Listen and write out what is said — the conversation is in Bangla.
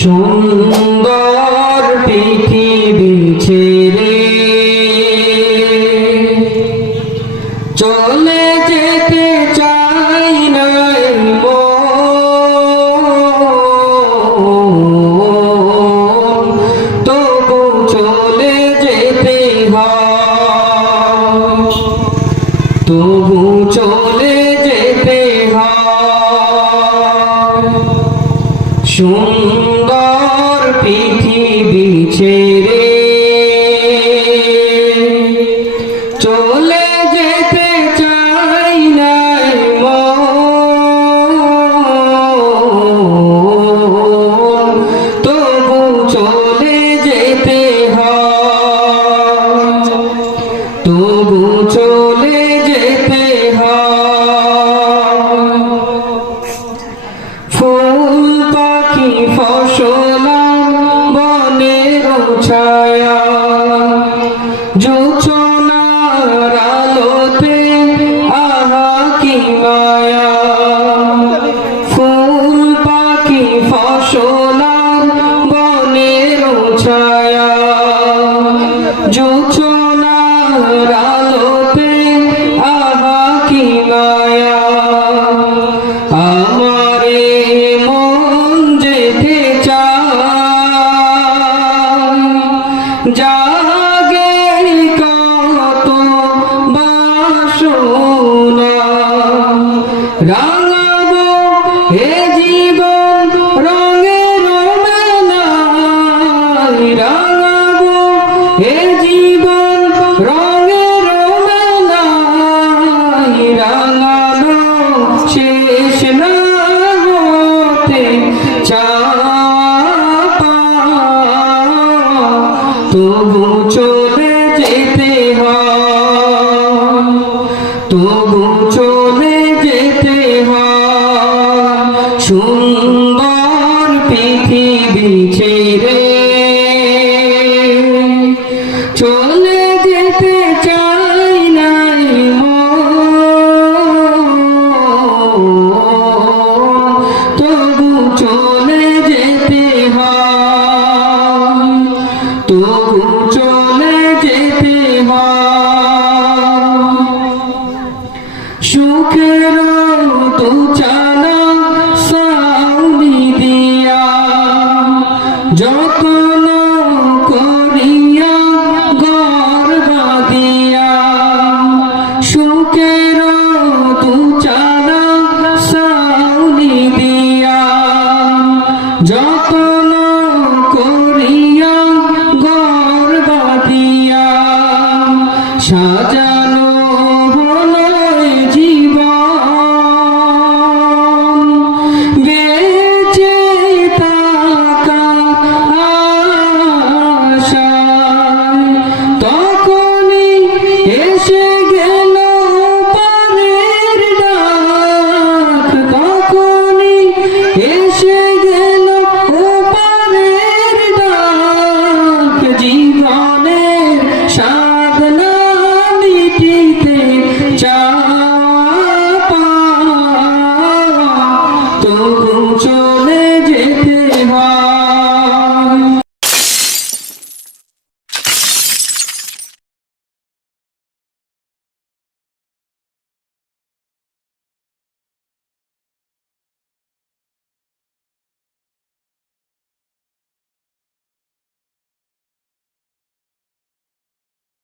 সুন্দর পৃথিবী ছেড়ে চলে যেতে চাই না তবু চলে যেতে হয়, তবু চলে যেতে হয়। সুন্দর পৃথিবী ছেড়ে চলে যেতে চাই না তবু চলে যেতে হয়, তবু চলে যেতে হয়। ফুল পাখি ফসল বনের ছায়া জোছনার আলোতে আহা কি মায়া। ফুল পাখি ফসল বনের ছায়া জোছনার আলোতে আহা কি মায়া। আমারে মন যেতে চায় জাগে কত বাসনা। রাঙাবো এ জীবন রঙের মেলায়, রাঙাবো এ জীবন রঙের মেলায়। রাঙানো শেষ না হতে চাপা তবু চলে যেতে হয়, তবু চলে যেতে হয়। সুন্দর পৃথিবী ছেড়ে চলে যেতে চাই নাই তবু চলে যেতে হয়, তবু চলে যেতে হয়। সুখের তু চানা সাউনি দিয়া যত